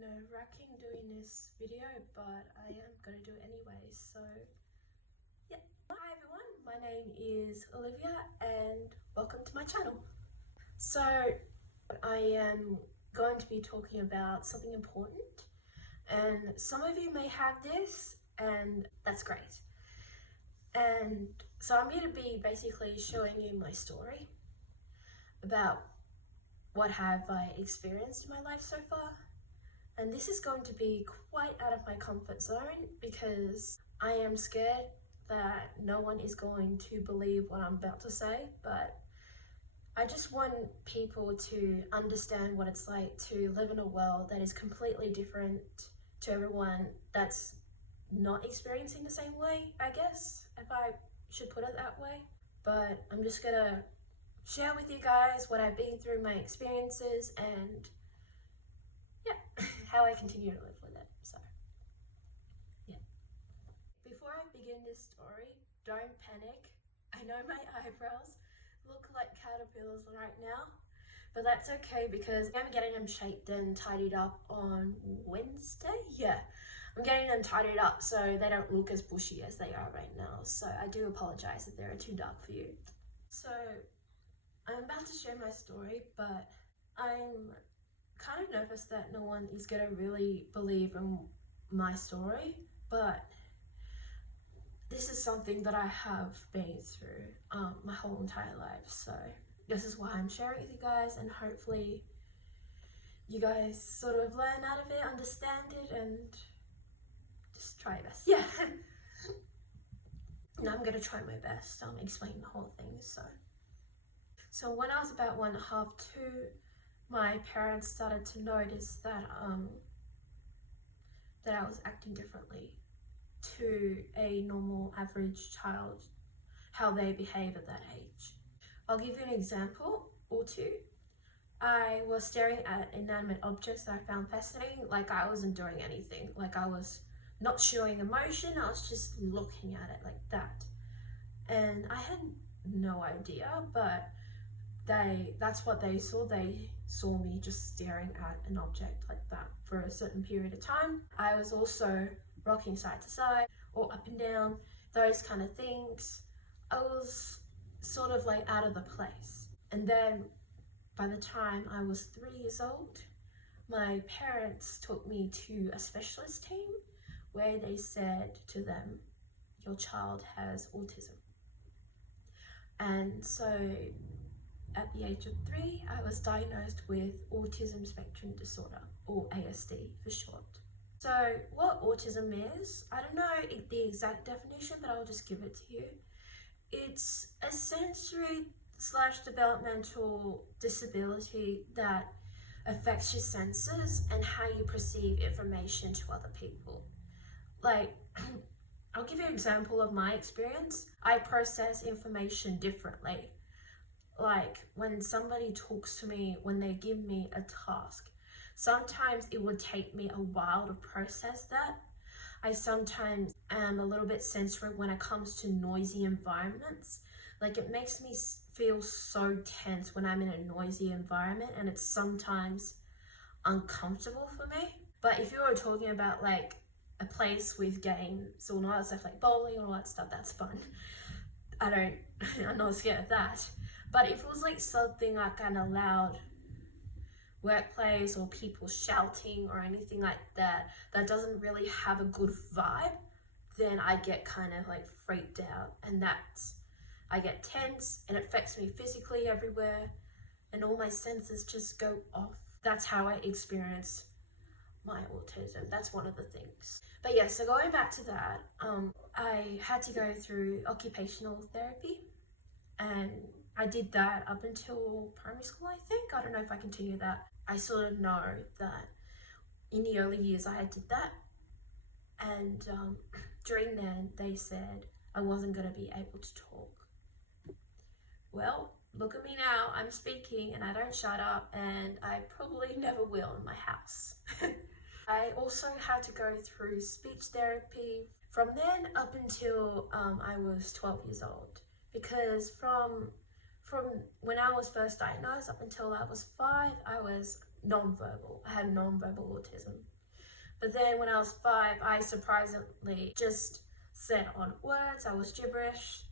nerve-wracking doing this video, but I am gonna do it anyway, so yeah. Hi everyone, my name is Olivia and welcome to my channel. So I am going to be talking about something important, and some of you may have this, and that's great. And so I'm going to be basically showing you my story about what have I experienced in my life so far. And this is going to be quite out of my comfort zone because I am scared that no one is going to believe what I'm about to say, but I just want people to understand what it's like to live in a world that is completely different to everyone that's not experiencing the same way, I guess, if I should put it that way. But I'm just gonna share with you guys what I've been through, my experiences, and yeah, how I continue to live with it. So yeah. Before I begin this story, don't panic. I know my eyebrows look like caterpillars right now, but that's okay because I'm getting them shaped and tidied up on Wednesday. Yeah, I'm getting them tidied up so they don't look as bushy as they are right now. So I do apologize if they're too dark for you. So I'm about to share my story, but I'm kind of nervous that no one is gonna really believe in my story, but this is something that I have been through my whole entire life. So this is why I'm sharing it with you guys, and hopefully you guys sort of learn out of it, understand it, and just try your best. Yeah. And I'm gonna try my best explain the whole thing. So when I was about 1.5, 2, my parents started to notice that that I was acting differently to a normal average child, how they behave at that age. I'll give you an example or two. I was staring at inanimate objects that I found fascinating, like I wasn't doing anything, like I was not showing emotion, I was just looking at it like that. And I had no idea, but that's what they saw. They saw me just staring at an object like that for a certain period of time. I was also rocking side to side or up and down, those kind of things. I was sort of like out of the place. And then by the time I was 3 years old, my parents took me to a specialist team where they said to them, your child has autism. And so at the age of 3, I was diagnosed with autism spectrum disorder, or ASD for short. So what autism is, I don't know the exact definition, but I'll just give it to you. It's a sensory/developmental disability that affects your senses and how you perceive information to other people. Like, I'll give you an example of my experience. I process information differently. Like when somebody talks to me, when they give me a task, sometimes it would take me a while to process that. I sometimes am a little bit sensory when it comes to noisy environments. Like it makes me feel so tense when I'm in a noisy environment, and it's sometimes uncomfortable for me. But if you were talking about like a place with games or all that stuff, like bowling and all that stuff, that's fun. I'm not scared of that. But if it was like something like kind of loud workplace or people shouting or anything like that, that doesn't really have a good vibe, then I get kind of like freaked out, and I get tense, and it affects me physically everywhere, and all my senses just go off. That's how I experience my autism. That's one of the things. But yeah, so going back to that, I had to go through occupational therapy, and I did that up until primary school, I think. I don't know if I continue that. I sort of know that in the early years I did that, and during then they said I wasn't going to be able to talk. Well, look at me now, I'm speaking and I don't shut up, and I probably never will in my house. I also had to go through speech therapy from then up until I was 12 years old, because from when I was first diagnosed up until I was 5, I was non-verbal. I had non-verbal autism. But then when I was 5, I surprisingly just said odd words. I was gibberish,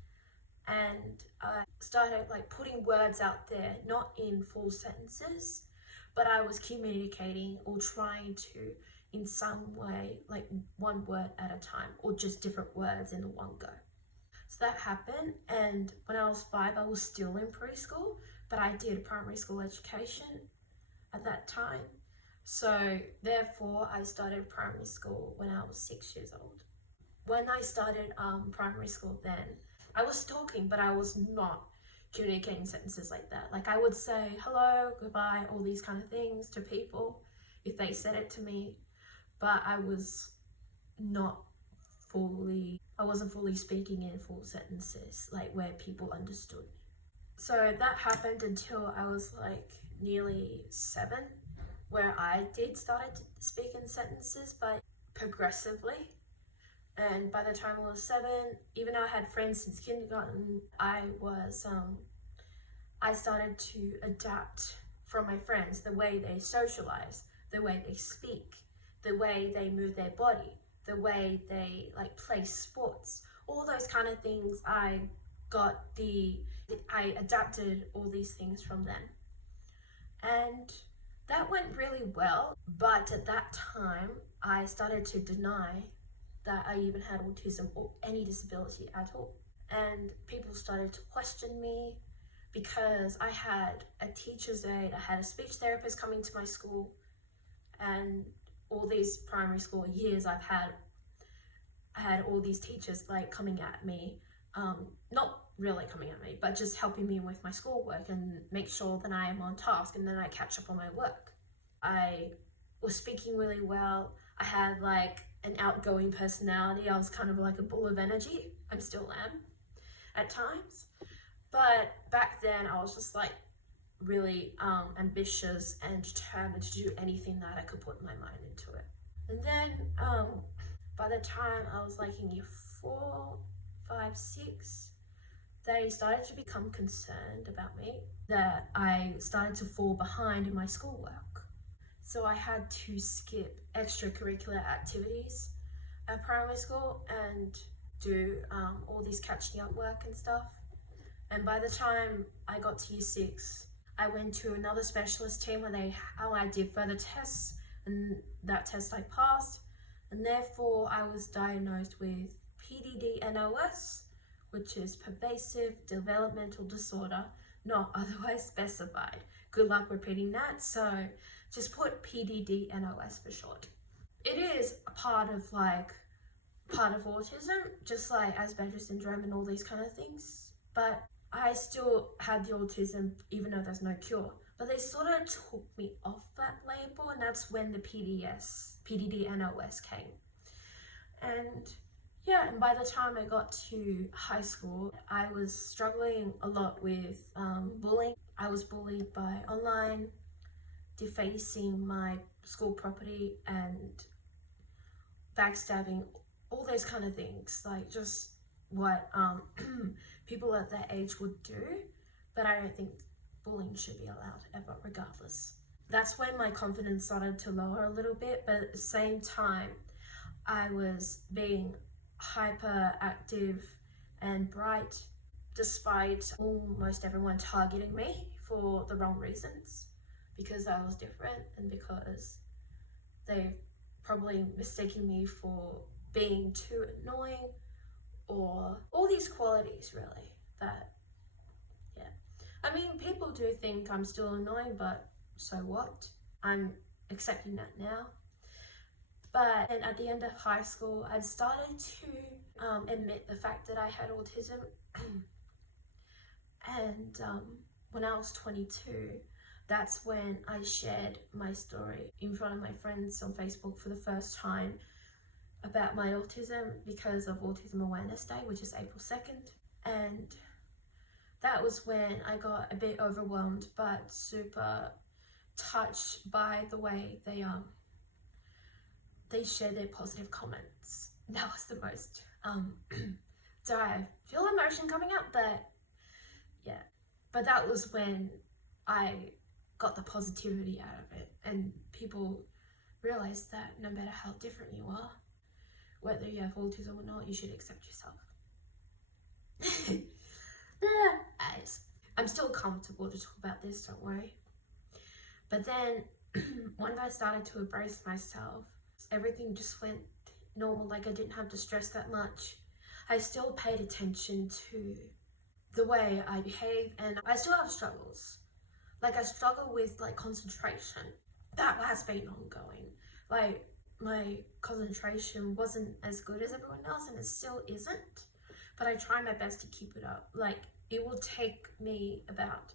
and I started like putting words out there, not in full sentences, but I was communicating or trying to in some way, like one word at a time, or just different words in one go. So that happened, and when I was 5, I was still in preschool, but I did primary school education at that time. So therefore, I started primary school when I was 6 years old. When I started primary school then, I was talking, but I was not communicating sentences like that. Like I would say hello, goodbye, all these kind of things to people if they said it to me, but I wasn't fully speaking in full sentences, like where people understood me. So that happened until I was like nearly 7, where I did start to speak in sentences, but progressively. And by the time I was 7, even though I had friends since kindergarten, I started to adapt from my friends, the way they socialize, the way they speak, the way they move their body, the way they like play sports, all those kind of things. I adapted all these things from them. And that went really well, but at that time, I started to deny that I even had autism or any disability at all. And people started to question me because I had a teacher's aide, I had a speech therapist coming to my school, and all these primary school years I had all these teachers like coming at me, not really coming at me, but just helping me with my schoolwork and make sure that I am on task and then I catch up on my work. I was speaking really well. I had like an outgoing personality. I was kind of like a ball of energy. I still am at times. But back then I was just like really ambitious and determined to do anything that I could put my mind into it. And then by the time I was like in year 4, 5, 6, they started to become concerned about me, that I started to fall behind in my schoolwork. So I had to skip extracurricular activities at primary school and do all this catching up work and stuff. And by the time I got to year 6, I went to another specialist team where I did further tests, and that test I passed, and therefore I was diagnosed with PDD-NOS, which is pervasive developmental disorder, not otherwise specified. Good luck repeating that, so just put PDD-NOS for short. It is a part of autism, just like Asperger's syndrome and all these kind of things, but I still had the autism even though there's no cure. But they sort of took me off that label, and that's when the PDD-NOS came. And yeah, and by the time I got to high school, I was struggling a lot with bullying. I was bullied by online, defacing my school property, and backstabbing, all those kind of things, like just what people at that age would do. But I don't think bullying should be allowed ever, regardless. That's when my confidence started to lower a little bit, but at the same time, I was being hyperactive and bright, despite almost everyone targeting me for the wrong reasons, because I was different and because they probably mistaken me for being too annoying, or all these qualities really that, yeah. I mean, people do think I'm still annoying, but so what? I'm accepting that now. But then at the end of high school, I started to admit the fact that I had autism. And when I was 22, that's when I shared my story in front of my friends on Facebook for the first time about my autism, because of Autism Awareness Day, which is April 2nd. And that was when I got a bit overwhelmed, but super touched by the way they shared their positive comments. That was the most, so I feel emotion coming up, but yeah. But that was when I got the positivity out of it, and people realize that no matter how different you are, whether you have autism or not, you should accept yourself. I'm still comfortable to talk about this, don't worry. But then once I started to embrace myself, everything just went normal. Like, I didn't have to stress that much. I still paid attention to the way I behave, and I still have struggles. Like, I struggle with like concentration. That has been ongoing. Like, my concentration wasn't as good as everyone else, and it still isn't, but I try my best to keep it up. Like, it will take me about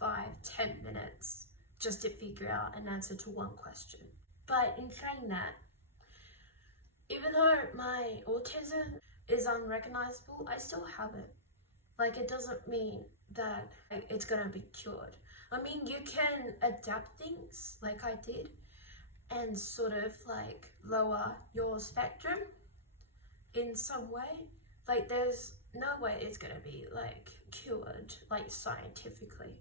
5-10 minutes just to figure out an answer to one question. But in saying that, even though my autism is unrecognizable, I still have it. Like, it doesn't mean that it's gonna be cured. I mean, you can adapt things like I did and sort of like lower your spectrum in some way. Like, there's no way it's gonna be like cured like scientifically,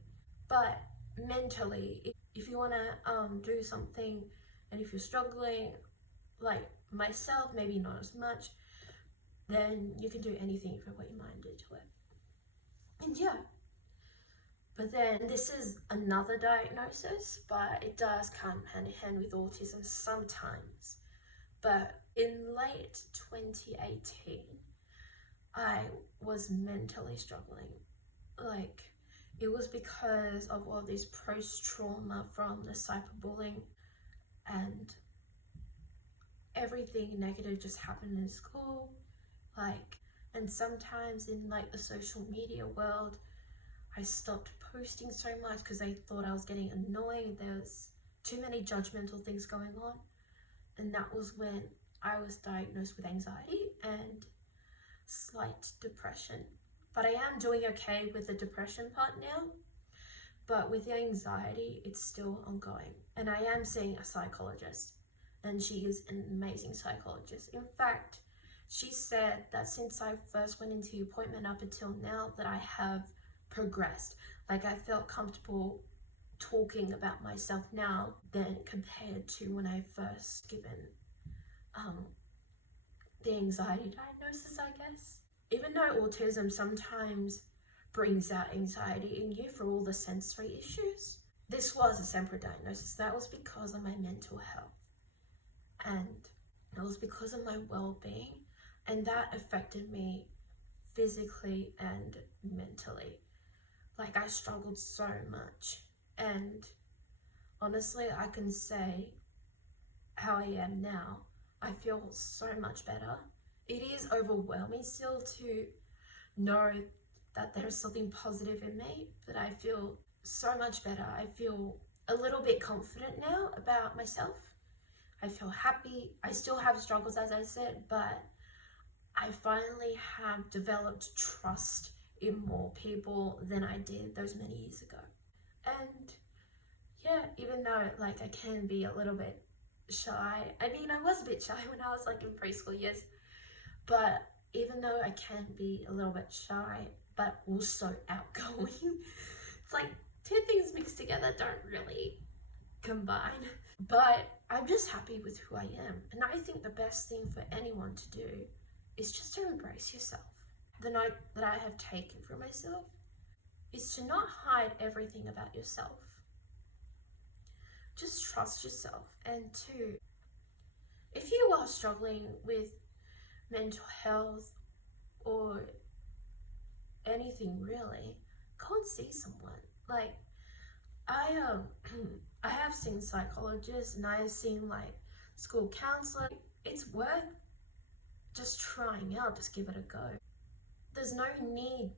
but mentally, if you wanna do something, and if you're struggling like myself, maybe not as much, then you can do anything if you put your mind into it. And yeah, but then this is another diagnosis, but it does come hand in hand with autism sometimes. But in late 2018, I was mentally struggling. Like, it was because of all this post-trauma from the cyberbullying, and everything negative just happened in school. Like, and sometimes in like the social media world, I stopped posting so much because I thought I was getting annoying. There's too many judgmental things going on. And that was when I was diagnosed with anxiety and slight depression. But I am doing okay with the depression part now. But with the anxiety, it's still ongoing. And I am seeing a psychologist, and she is an amazing psychologist. In fact, she said that since I first went into the appointment up until now, that I have progressed. Like, I felt comfortable talking about myself now than compared to when I first given the anxiety diagnosis, I guess. Even though autism sometimes brings out anxiety in you for all the sensory issues, this was a separate diagnosis. That was because of my mental health, and it was because of my well-being, and that affected me physically and mentally. Like, I struggled so much, and honestly, I can say how I am now. I feel so much better. It is overwhelming still to know that there's something positive in me, but I feel so much better. I feel a little bit confident now about myself. I feel happy. I still have struggles, as I said, but I finally have developed trust in more people than I did those many years ago. And yeah, even though like I can be a little bit shy, I mean, I was a bit shy when I was like in preschool years, but even though I can be a little bit shy but also outgoing, it's like two things mixed together don't really combine. But I'm just happy with who I am, and I think the best thing for anyone to do is just to embrace yourself. The note that I have taken for myself is to not hide everything about yourself. Just trust yourself, and to, if you are struggling with mental health or anything really, go and see someone. Like, I have seen psychologists, and I have seen like school counselors. It's worth just trying out, just give it a go. There's no need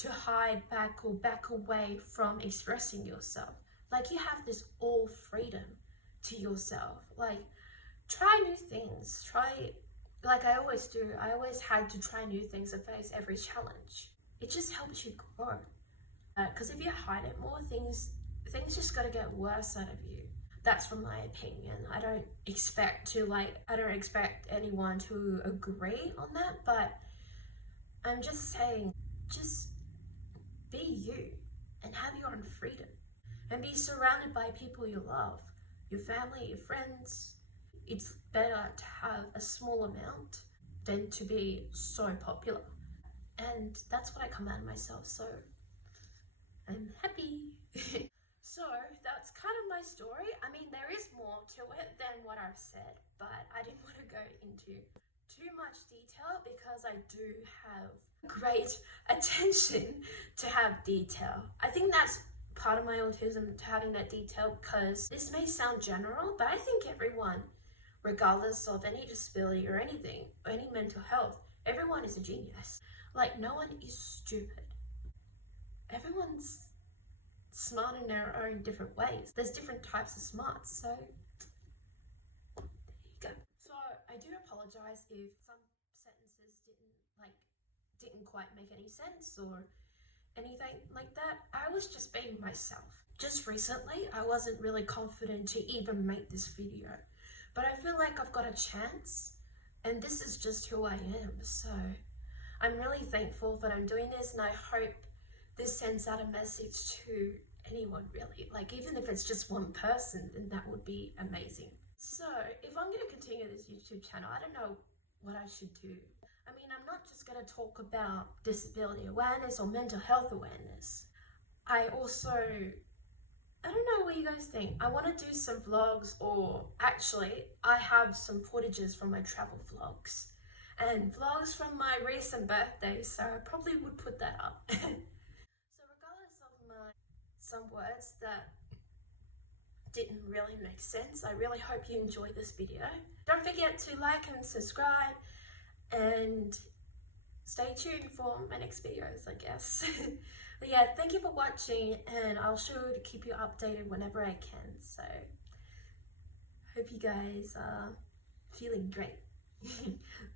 to hide back or back away from expressing yourself. Like, you have this all freedom to yourself. Like, try new things. Like I always do. I always had to try new things and face every challenge. It just helps you grow. Because if you hide it more, things just gotta get worse out of you. That's from my opinion. I don't expect anyone to agree on that, but I'm just saying, just be you and have your own freedom. and be surrounded by people you love, your family, your friends. It's better to have a small amount than to be so popular. And that's what I command myself, so I'm happy. So that's kind of my story. I mean, there is more to it than what I've said, but I didn't want to go into too much detail because I do have great attention to have detail. I think that's part of my autism, having that detail, because this may sound general, but I think everyone, regardless of any disability or anything, or any mental health, everyone is a genius. Like, no one is stupid. Everyone's smart in their own different ways. There's different types of smarts, so there you go. So I do apologize if some sentences didn't quite make any sense or anything like that. I was just being myself. Just recently, I wasn't really confident to even make this video, but I feel like I've got a chance, and this is just who I am. So I'm really thankful that I'm doing this, and I hope this sends out a message to anyone, really. Like, even if it's just one person, then that would be amazing. So if I'm going to continue this YouTube channel, I don't know what I should do. I mean, I'm not just going to talk about disability awareness or mental health awareness. I don't know what you guys think. I want to do some vlogs, or actually, I have some footages from my travel vlogs and vlogs from my recent birthday, so I probably would put that up. So regardless of some words that didn't really make sense, I really hope you enjoyed this video. Don't forget to like and subscribe, and stay tuned for my next videos, I guess. But yeah, thank you for watching, and I'll sure to keep you updated whenever I can. So hope you guys are feeling great.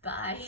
Bye.